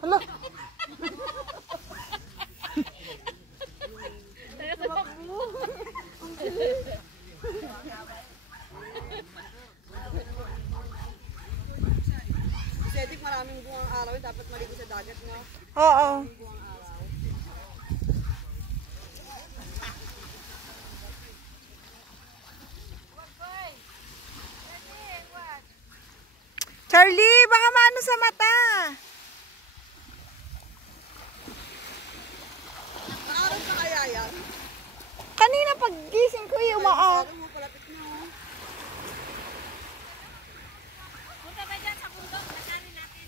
Hala. Sedik, maraming bungang araw. Dapat maligo sa dagat, no? Oo. Charlie, baka maano sa mata. Araw ka kaya yan? Kanina paggising ko yung umaa. Araw mo, palapit mo. Punta ba dyan sa bundok? Nasali natin.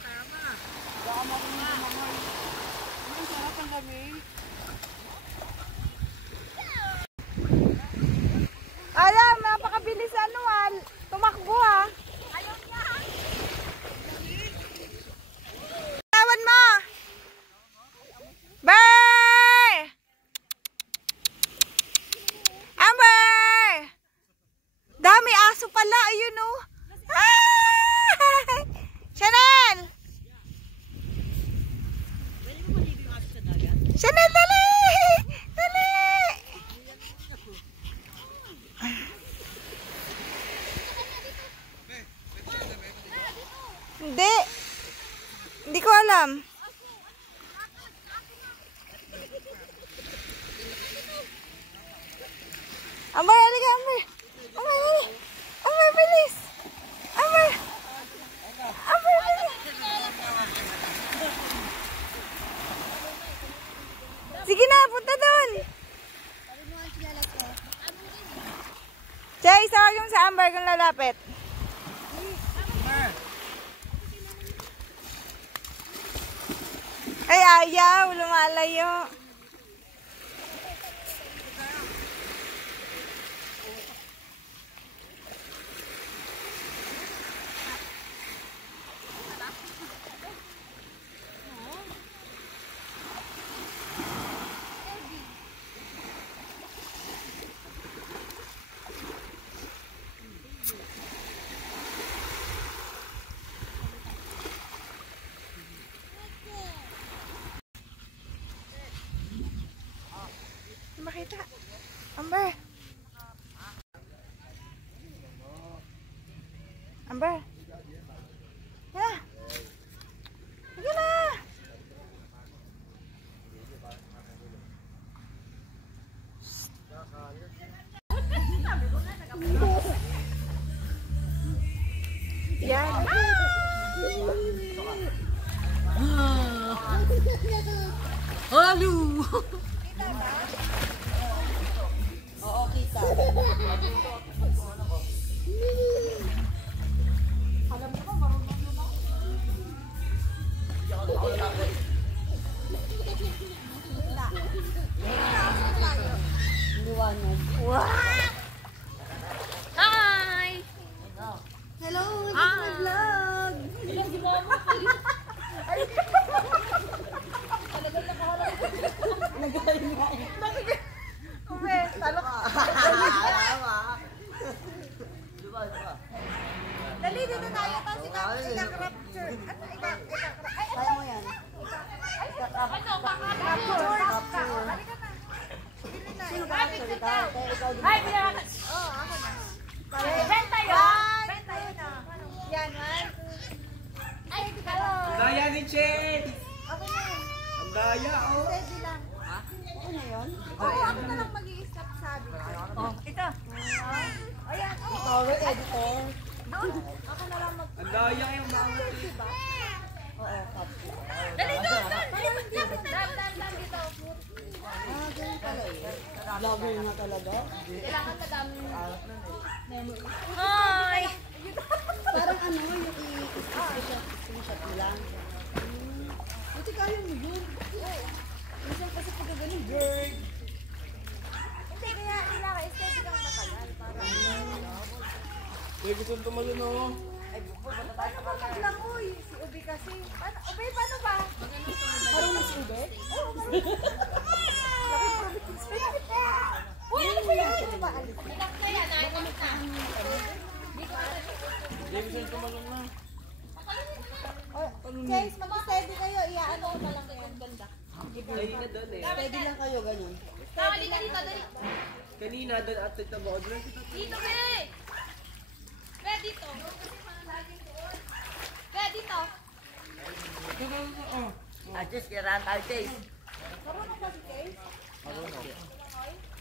Tama. Baka mamamahal. Ang sarap ang lamig. Alam, napakabilis ano tumakbo ha. Ayaw niya. Tawan mo! Amber! Amber! Dami aso pala, ayun o. Ah! Chanel! Chanel, dali! Dali! Hindi. Hindi ko alam. Amber, halika, Amber. Amber, dali. Amber, bilis. Amber. Amber, bilis. Sige na, punta doon. Chay, tawagin mo sa Amber kung lalapit. Ay, ayaw. Lumalayo. Makita. Amber. Amber. Ya. Sige na. Yan. Halo! Oo, kita. Alam mo ba, marunong mo ba? Hi! Hello, Hi! vlog! Amber, talo ka. Dali, dito tayo. Tapos ika-rapture. Ano, ika-rapture? Ay, Kaya mo yan. Ano? capture. Halika na. Dili na. Hi, pinaka! Oo, ako na. Benta yun! One, tayo na. Yan, one, two. Ay, hello! Daya ni Chet! Ako na. Ang daya, oh! Steady lang. Ako na yun? Oo, ako na lang mag-i-stop sabi ko. Oh, Ito. Ayan. sorry, editor. Ako na lang mag- Ang daya yung mga... Diba? Oo, copy. Dali doon! Lapit na! Dan dito. Ah, ganun pala eh. Vlogger na talaga. Kailangan madami. Hi! Parang ano, yung i-screenshot mo lang. Buti kaya mo yun. Minsan kasi pag ganun, bird. Hindi, kaya ilaka-steady kang matagal. Para Uy, gusto nito mo dun, oh! paano ba maglang, uy? Si Ubi kasi. Ubi, paano ba? Parang mas ube? Oo, marunong. Uy, ano ba yan? Ano ba? Ilang kaya na? Dito na. Davidson, tumalon na. Guys, mag-steady kayo. Iyaano ko na lang yan. Ganda. Kanina doon eh. Steady lang kayo, ganun. Dali ka dito, dali. Kanina doon at ito ba? Dito, be! Be, dito. Be, dito. Adjust kailangan tayo, Chase. Marunong ba si Kay?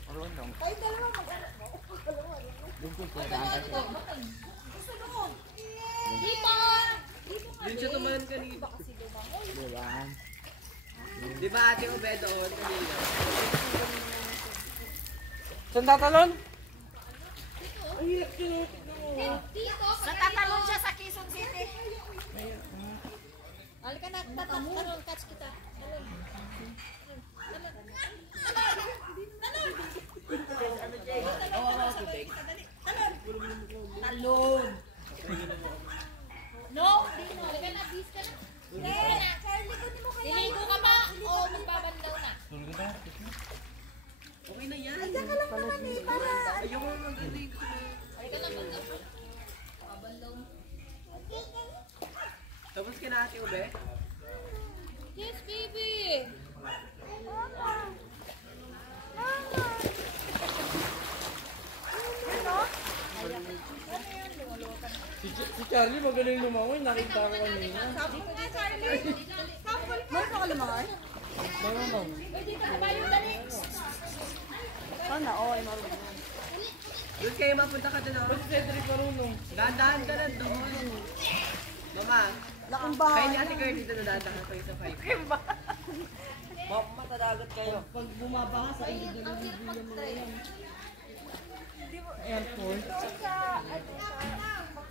Marunong. Kayo dalawa mag-anak mo. Dito! Doon siya tumalon kanina. Diwan. Di ba ate Ube doon kanina? Saan tatalon? Dito! Natatalon siya sa Quezon City. Halika na, tatalon, catch kita. Talon! No! Dito! Halika na, bis ka na. Liligo ka ba? O magbabandaw na? Okay na yan. Diyan ka lang naman eh, para... Ayoko na magaling. Halika na, bandaw. Babandaw. Tapos ka na ate Ube? Yes, baby! Si Charlie magaling lumangoy. Nakita ko kanina. Marunong ka lumangoy? Marunong. Dito na tayo, dali! Sana, oo, ay marunong. Doon kayo mapunta ka doon. Mas Cedric marunong. Dahan-dahan ka na doon. Mama, Laking kayo bahay. ni ate Carl dito na dahan kayo sa 5. Matadagat kayo. Pag bumabaha sa iyo, dalawang mo na yan. Airport.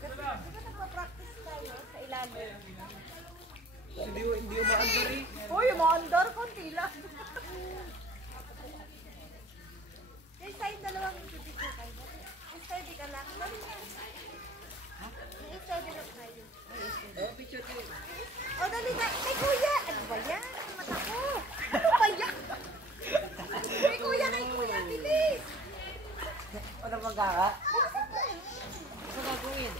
Nagpa-practice tayo sa ilalim. Hindi umaandar eh. Uy, maandar, konti lang. Guys, tayong dalawang pipicture tayo. Steady ka lang. Steady lang tayo. Oh, picture ko. O, dali na. Kay kuya! Ano ba yan? Mata ko! Ano ba yan? Kay kuya, bilis! Ano magkaka? Ano gagawin?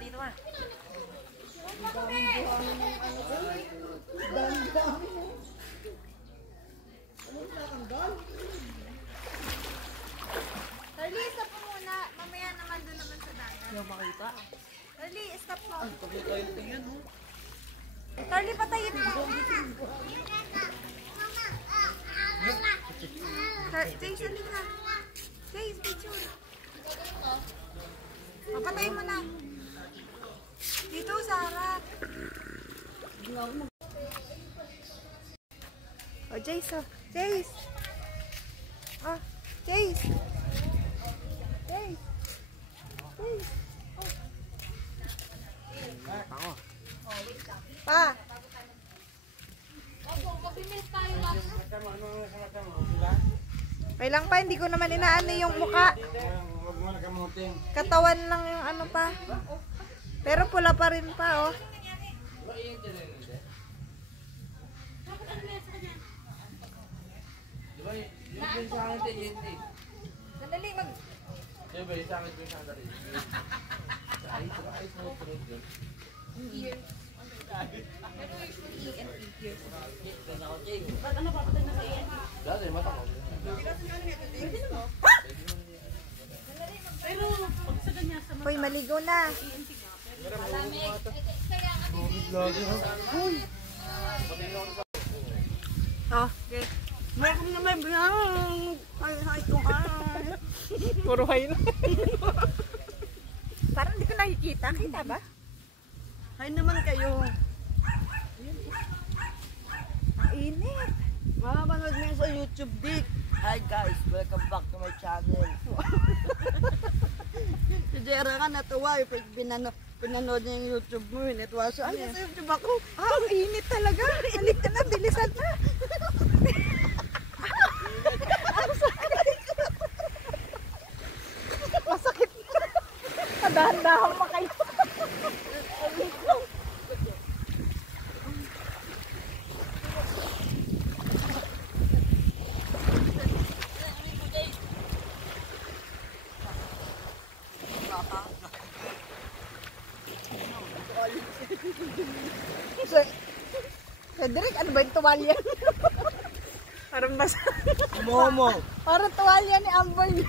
Dito ma. Charlie, stop mo muna. Mamaya naman doon naman sa dagat. Yung makita. Charlie, stop mo. Pagod tayo tingnan mo. Charlie, patayin mo. Chase, alin na. Chase, picture. Papatayin mo na. Dito sa harap. Oh, Chase, oh. Chase. Oh, Chase. Chase. Chase. Oh. Pa. Mabilis tayo lang. Kailang pa, hindi ko naman inaano yung muka. Katawan lang yung ano pa. Pero pula pa rin pa, oh. Diba yung sa akin ito yun eh. Sandali, mag... Diba yung sa akin ito yung sa akin. Sa ayos mo ito yun. Dati, mata ko. Hoy, maligo na. Oh, okay. Meron na may biyang. Ay, ito ka. Puro hay na. Parang hindi ko nakikita. Kita ba? Hay naman kayo. Ang init. Mapapanood mo yan sa YouTube, Dick. Hi guys, welcome back to my channel. Si Jera ka natuwa. Pinanood niya yung YouTube mo. Natuwa siya. Ay, sa YouTube ako. Ah, ang init talaga. Halik ka na, bilisan na. Masakit na. Dahan-dahan pa kayo. Cedric, ano ba yung tuwalya? Parang mas... Momo. Parang tuwalya ni Amber niya.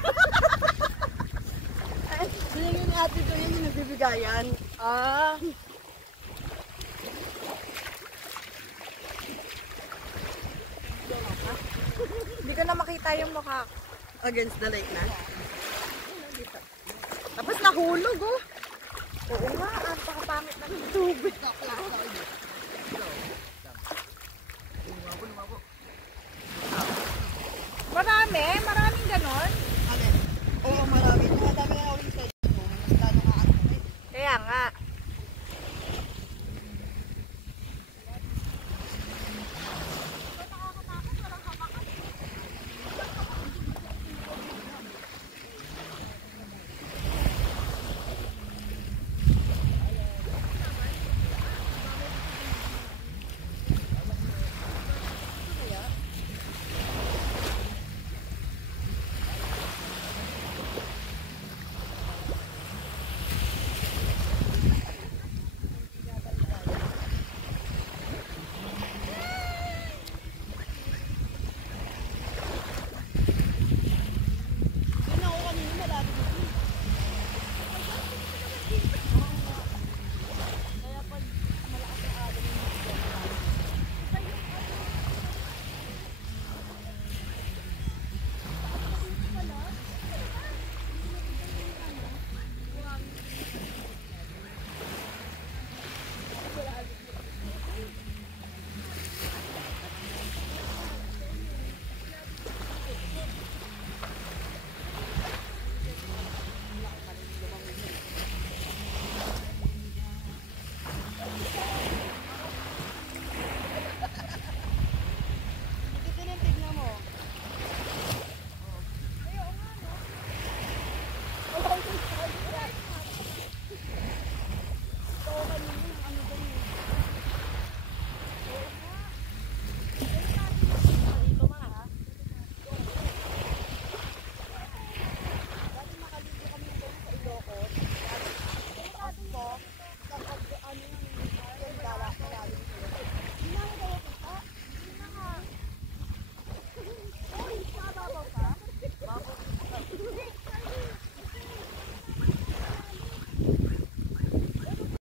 Binigyan ni ate ko yun yung nagbibigayan. Ah. Hindi ko na makita yung mukha. Against the lake na. Tapos nahulog, oh. Oo nga, ang pakapamit ng tubig. Maraming ganon. Oo, marami. Mga dami na ulit sa dito. Lalo ka ano. Kaya nga.